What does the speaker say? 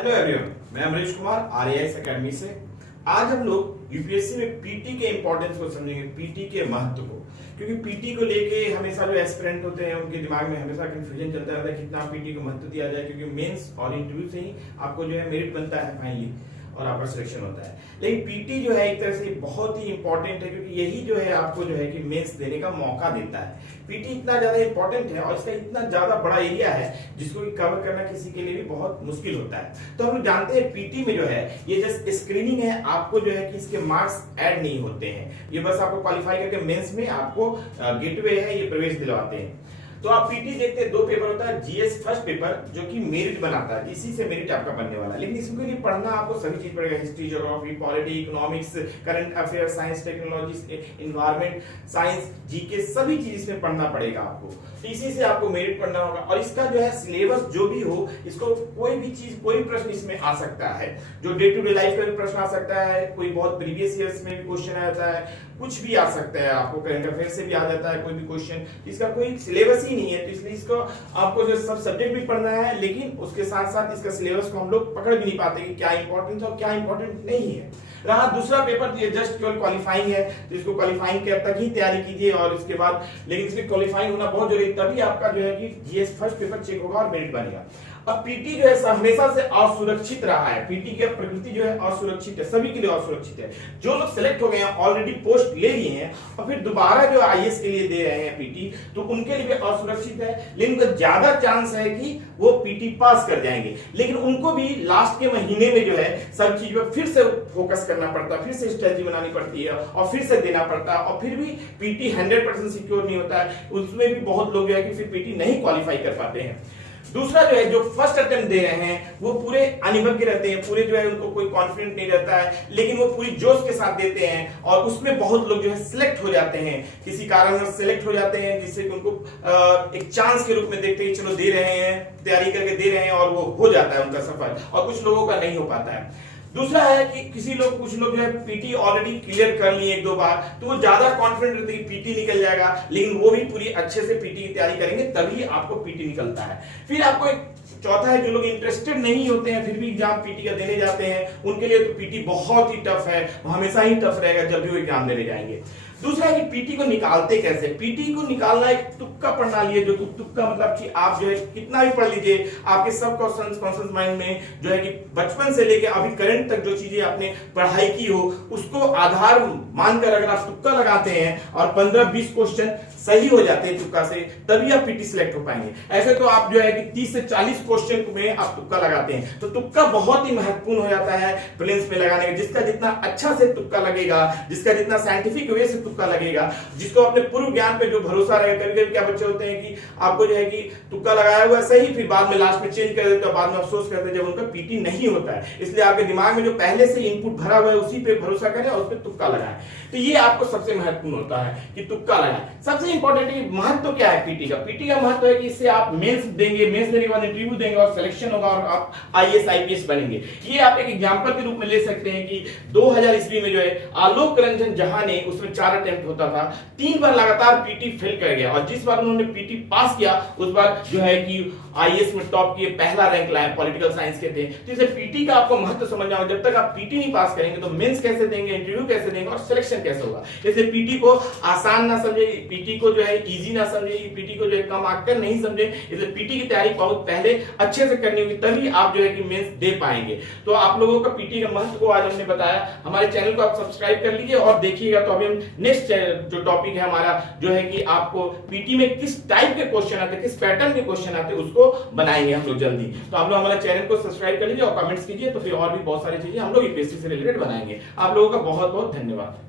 Hello everyone, मैं Amrish Kumar RAS academy से। आज हम लोग यूपीएससी में पीटी के इंपॉर्टेंस को समझेंगे, पीटी के महत्व को। क्योंकि पीटी को लेके हमेशा जो एस्पिरेंट होते हैं उनके दिमाग में हमेशा कंफ्यूजन चलता रहता है कितना पीटी को महत्व दिया जाए, क्योंकि मेंस और इंटरव्यू से ही आपको जो है मेरिट बनता है फाइनली और आपका सिलेक्शन होता है। लेकिन पीटी जो है एक तरह से बहुत ही इंपॉर्टेंट है, क्योंकि यही जो है आपको जो है कि मेंस देने का मौका देता है। पीटी इतना ज्यादा इंपॉर्टेंट है और इसका इतना ज्यादा बड़ा एरिया है जिसको कि कवर करना किसी के लिए भी बहुत मुश्किल होता है। तो हम लोग जानते हैं पीटी में जो है ये जस्ट स्क्रीनिंग है, आपको जो है कि इसके मार्क्स ऐड नहीं होते हैं, ये बस आपको क्वालिफाई करके मेंस में आपको गेटवे है ये प्रवेश दिलवाते हैं। तो आप पीटी देखते हैं, दो पेपर होता है, जीएस फर्स्ट पेपर जो कि मेरिट बनाता है, इसी से मेरिट आपका बनने वाला है। लेकिन इसके लिए पढ़ना आपको सभी चीज पड़ेगा, history, geography, polity, economics, current affair, science, technology, environment science, GK, सभी चीज इसमें पढ़ना पड़ेगा आपको। तो इसी से आपको मेरिट पढ़ना होगा। और इसका जो है सिलेबस जो भी हो, इसको कोई भी चीज, कोई प्रश्न इसमें आ सकता है, जो डे टू डे लाइफ का भी प्रश्न आ सकता है, कोई बहुत प्रीवियस ईयर्स में भी क्वेश्चन आता है, कुछ भी आ सकता है, आपको करंट अफेयर से भी आ जाता है कोई भी क्वेश्चन। इसका कोई सिलेबस ही नहीं है, तो इसलिए इसको आपको जो सब सब्जेक्ट भी पढ़ना है, लेकिन उसके साथ साथ इसका सिलेबस को हम लोग पकड़ भी नहीं पाते कि क्या इंपॉर्टेंट है और क्या इंपॉर्टेंट नहीं है। रहा दूसरा पेपर, ये जस्ट केवल क्वालिफाइंग है, तो इसको क्वालिफाइंग के तक ही तैयारी कीजिए और उसके बाद, लेकिन इसमें क्वालिफाइंग होना बहुत जरूरी, तभी आपका जो है कि जीएस फर्स्ट पेपर चेक होगा और मेरिट बनेगा। अब पीटी जो है हमेशा से असुरक्षित रहा है, पीटी की प्रकृति जो है असुरक्षित है, सभी के लिए असुरक्षित है। जो लोग सेलेक्ट हो गए हैं, ऑलरेडी पोस्ट ले लिए हैं और फिर दोबारा जो आईएएस के लिए दे रहे हैं पीटी, तो उनके लिए असुरक्षित है। लेकिन उनका ज्यादा चांस है कि वो पीटी पास कर जाएंगे, लेकिन उनको भी लास्ट के महीने में जो है सब चीज पर फिर से फोकस करना पड़ता है, फिर से स्ट्रेटजी बनानी पड़ती है और फिर से देना पड़ता है, और फिर भी पीटी 100% सिक्योर नहीं होता है। उसमें भी बहुत लोग जो है कि फिर पीटी नहीं क्वालिफाई कर पाते हैं। दूसरा जो है, जो फर्स्ट अटेम्प्ट दे रहे हैं वो पूरे अनिभज्ञ रहते हैं, पूरे जो है उनको कोई कॉन्फिडेंट नहीं रहता है, लेकिन वो पूरी जोश के साथ देते हैं और उसमें बहुत लोग जो है सिलेक्ट हो जाते हैं, किसी कारणवश सिलेक्ट हो जाते हैं, जिससे कि उनको एक चांस के रूप में देखते हैं, चलो दे रहे हैं, तैयारी करके दे रहे हैं और वो हो जाता है उनका सफल, और कुछ लोगों का नहीं हो पाता है। दूसरा है कि कुछ लोग जो है पीटी ऑलरेडी क्लियर कर लिए एक दो बार, तो वो ज्यादा कॉन्फिडेंट रहते हैं कि पीटी निकल जाएगा, लेकिन वो भी पूरी अच्छे से पीटी की तैयारी करेंगे तभी आपको पीटी निकलता है। फिर आपको एक चौथा है, जो लोग इंटरेस्टेड नहीं होते हैं फिर भी एग्जाम पीटी का देने जाते हैं, उनके लिए तो पीटी बहुत ही टफ है, हमेशा ही टफ रहेगा जब भी वो एग्जाम देने जाएंगे। दूसरा है कि पीटी को निकालते कैसे। पीटी को निकालना एक तुक्का प्रणाली है, जो तुक्का मतलब कि आप जो है कितना भी पढ़ लीजिए, आपके सब कॉन्शियस माइंड में जो है कि बचपन से लेके अभी करंट तक जो चीजें आपने पढ़ाई की हो उसको आधार मानकर अगर आप तुक्का लगाते हैं और 15-20 क्वेश्चन सही हो जाते हैं तुक्का से, तभी आप पीटी सिलेक्ट हो पाएंगे। ऐसे तो आप जो है कि 30 से 40 क्वेश्चन में आप तुक्का लगाते हैं, तो तुक्का बहुत ही महत्वपूर्ण हो जाता है प्रीलिम्स में लगाने का। जिसका जितना अच्छा से तुक्का लगेगा, जिसका जितना साइंटिफिक वे से तुक्का लगेगा, जिसको अपने पूर्व ज्ञान पे जो भरोसा रहेगा। कभी क्या बच्चे होते हैं कि आपको जो है कि तुक्का लगाया हुआ सही, फिर बाद में लास्ट में चेंज कर देते हैं, बाद में अफसोस करते हैं जब उनका पीटी नहीं होता है। इसलिए आपके दिमाग में जो पहले से इनपुट भरा हुआ है उसी पे भरोसा करें और उस पर तुक्का लगाएं। तो ये आपको सबसे महत्वपूर्ण होता है कि तुक्का लगाएं। सबसे इंपॉर्टेंट है महत्व क्या है पीटी का। पीटी का महत्व है कि इससे आप मेंस देंगे, मेंस देने के बाद इंटरव्यू देंगे और सिलेक्शन होगा और आप आईएएस आईपीएस बनेंगे। ये आप एक एग्जांपल के रूप में ले सकते हैं कि 2000 ईस्वी में जो है आलोक रंजन जहां ने, उसमें 4 अटेम्प्ट होता था, 3 बार लगातार पीटी फेल कर गया और जिस बार उन्होंने पीटी पास किया उस बार जो है कि आईएएस में टॉप किए, पहला रैंक लाए, पॉलिटिकल साइंस के थे। तो इसे पीटी का आपको महत्व समझना होगा। जब तक आप पीटी नहीं पास करेंगे तो मेंस कैसे देंगे, इंटरव्यू कैसे देंगे और सिलेक्शन कैसे होगा। इसलिए पीटी को आसान ना समझे, पीटी को जो है इजी ना समझे, पीटी को जो है कम आंककर नहीं समझे। इसलिए पीटी की तैयारी बहुत पहले अच्छे से करनी होगी, तभी आप जो है कि मेंस दे पाएंगे। तो आप लोगों का पीटी का महत्व को आज हमने बताया। हमारे चैनल को आप सब्सक्राइब कर लीजिए और देखिएगा। तो अभी हम नेक्स्ट जो टॉपिक है हमारा जो है कि आपको पीटी में किस टाइप के क्वेश्चन आते हैं, किस पैटर्न के क्वेश्चन आते हैं, उसको बनाएंगे हम लोग जल्दी। तो आप लोग हमारे चैनल को सब्सक्राइब कर लीजिए और कमेंट्स कीजिए, तो फिर और भी बहुत सारी चीजें हम लोग यूपीएससी से रिलेटेड बनाएंगे। आप लोगों का बहुत बहुत धन्यवाद।